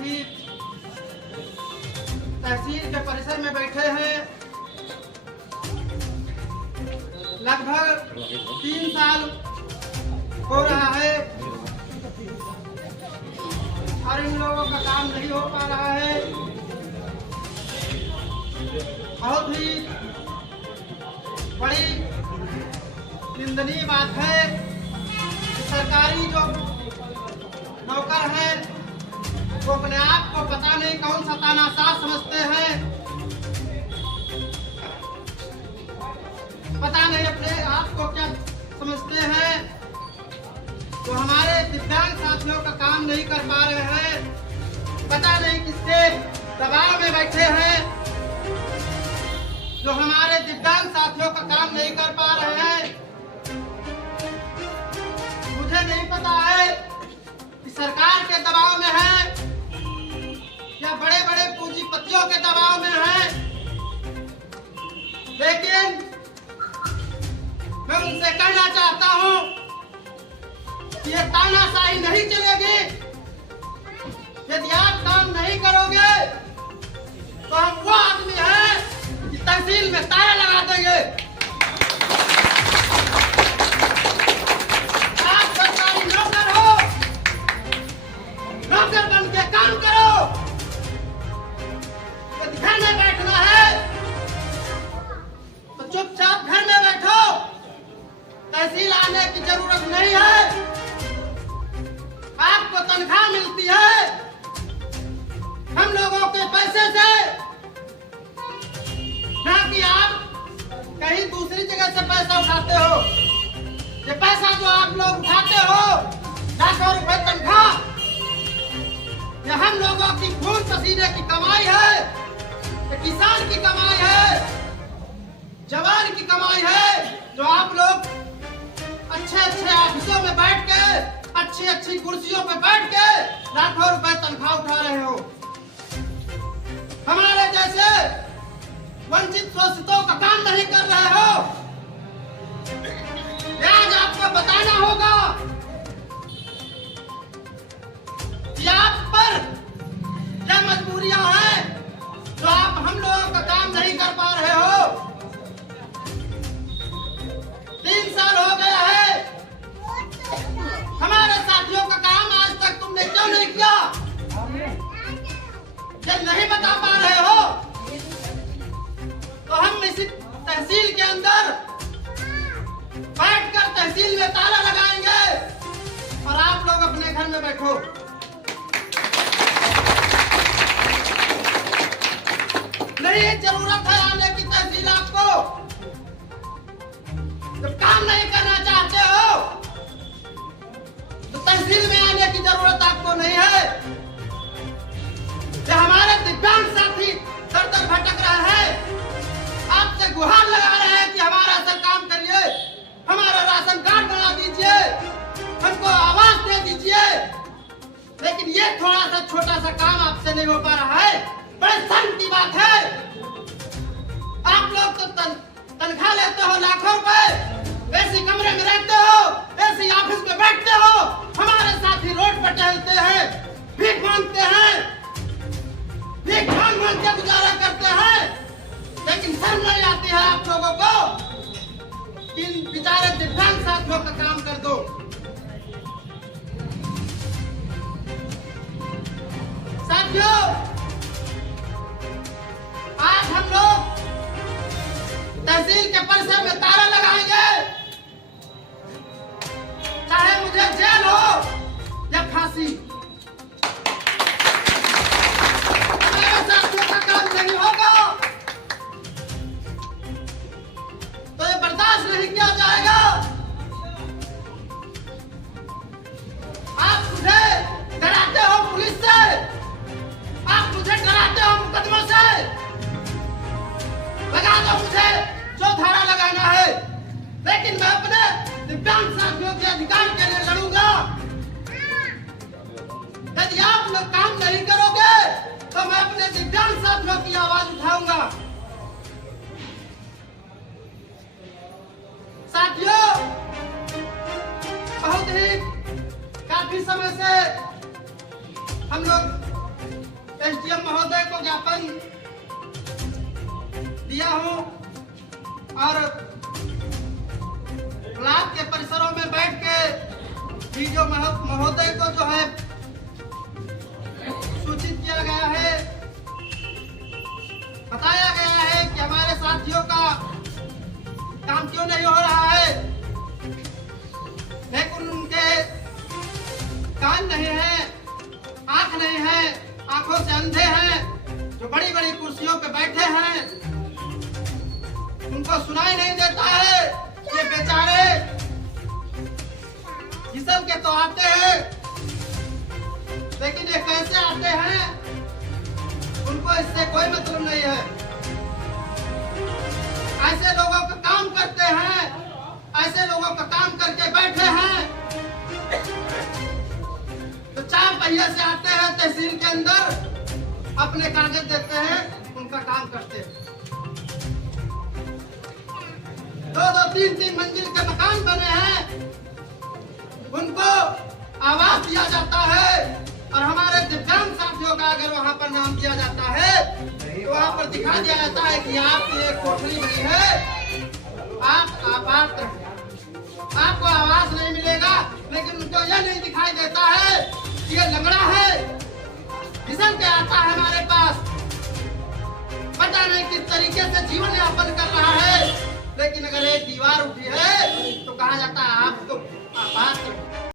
साथी तहसील के परिसर में बैठे हैं। लगभग 3 साल हो रहा है और इन लोगों का काम नहीं हो पा रहा है। बहुत ही बड़ी निंदनीय बात है कि सरकारी जो नौकर हैं वो अपने आप को पता नहीं कौन सा तानाशाह समझते हैं, पता नहीं अपने आप को क्या समझते हैं। तो हमारे दिव्यांग साथियों का काम नहीं कर पा रहे हैं, पता नहीं किसके दबाव में बैठे हैं जो हमारे दिव्यांग साथियों का काम नहीं कर पा रहे हैं। मुझे नहीं पता है कि सरकार के दबाव में है या बड़े बड़े पूंजीपतियों के दबाव में है, लेकिन मैं उनसे कहना चाहता हूं कि ये तानाशाही नहीं चलेगी। यदि आप काम नहीं करोगे तो हम वो आदमी हैं कि तहसील में ताला लगा देंगे। आप सरकारी नौकर हो, नौकर बन के काम करो। यदि घर में बैठना है तो चुपचाप घर में बैठो, तहसील आने की जरूरत नहीं है। आपको तनख्वाह मिलती है हम लोगों के पैसे से, ना कि आप कहीं दूसरी जगह से पैसा उठाते हो। ये पैसा जो आप लोग उठाते हो, लाखों रुपए तनख्वाह, ये हम लोगों की खून पसीने की कमाई है, ये किसान की कमाई है, जवान की कमाई है, जो आप लोग अच्छे ऑफिसों में बैठ के, अच्छी कुर्सियों पे बैठ के लाखों रुपए तनख्वाह उठा रहे हो। हमारे जैसे वंचित शोषितों का काम नहीं कर रहे हो। आज आपको बताना होगा कि आप पर क्या मजबूरियां हैं जो आप हम लोगों का काम नहीं कर पा रहे हो। 3 साल हो गया है, हमारे साथियों का काम आज तक तुमने क्यों नहीं किया? जब नहीं बता पा रहे हो तो हम इसी तहसील के अंदर बैठकर तहसील में ताला लगाएंगे और आप लोग अपने घर में बैठो। नहीं जरूरत है आने की तहसील आपको। जब काम नहीं करना चाहते हो तो तहसील में आने की जरूरत आपको नहीं है। जो हमारे दिव्यांग साथी दर दर भटक रहे हैं, आपसे गुहार लगा रहे हैं कि हमारा सर काम करिए, हमारा राशन कार्ड बना दीजिए, हमको आवाज दे दीजिए, लेकिन ये थोड़ा सा छोटा सा काम आपसे नहीं हो पा रहा है। बड़े शर्म की बात है। आप लोग तो तनख्वाह लेते हो लाखों रुपए, ऐसी कमरे में रहते हो, ऐसी ऑफिस में बैठते हो, हमारे साथी रोड पर टहलते हैं, भीख मांगते हैं, भीख मांग के गुजारा करते हैं, लेकिन शर्म नहीं आती है आप लोगों को कि इन बेचारे दिव्यांग साथियों का काम कर दो। साथियों, आज हम लोग तहसील के परिसर में ताला लगाएंगे, चाहे मुझे जेल हो या फांसी। हमारे साथियों का काम नहीं होगा तो ये बर्दाश्त नहीं किया जाएगा। आप मुझे डराते हो पुलिस से, आप मुझे डराते हो मुकदमों से, लगा दो मुझे जो धारा लगाना है, लेकिन मैं अपने दिव्यांग साथियों के अधिकार के लिए लड़ूंगा। यदि आप लोग काम नहीं करोगे तो मैं अपने दिव्यांग साथियों की आवाज उठाऊंगा। साथियों, बहुत ही काफी समय से हम लोग एसडीएम महोदय को ज्ञापन दिया हूं और ब्लॉक के परिसरों में बैठ के वीडियो महोदय को जो है सूचित किया गया है, बताया गया है कि हमारे साथियों का काम क्यों नहीं हो रहा है, लेकिन उनके कान नहीं है, आंख नहीं है, आंखों से अंधे हैं, जो बड़ी बड़ी कुर्सियों पे बैठे हैं, उनको सुनाई नहीं देता है। ये बेचारे घिसल के तो आते हैं, लेकिन ये कैसे आते हैं उनको इससे कोई मतलब नहीं है। ऐसे लोगों का काम करते हैं, ऐसे लोगों का काम करके बैठे हैं, तो 4 पहिए से आते हैं तहसील के अंदर, अपने कागज देते हैं, उनका काम करते हैं। 2-2, 3-3 मंजिल के मकान बने हैं, उनको आवास दिया जाता है, और हमारे दिव्यांग साथियों का अगर वहां पर नाम दिया जाता है तो वहां पर दिखा दिया जाता है कि आपकी एक कोठरी नहीं है, आप आपात हैं, आपको आवास नहीं मिलेगा। लेकिन उनको यह नहीं दिखाई देता है कि ये लंगड़ा है, फिसल के आता है हमारे पास, पता नहीं किस तरीके से जीवन यापन कर रहा है, लेकिन अगर एक दीवार उठी है तो कहा जाता है आप तो आपात हैं।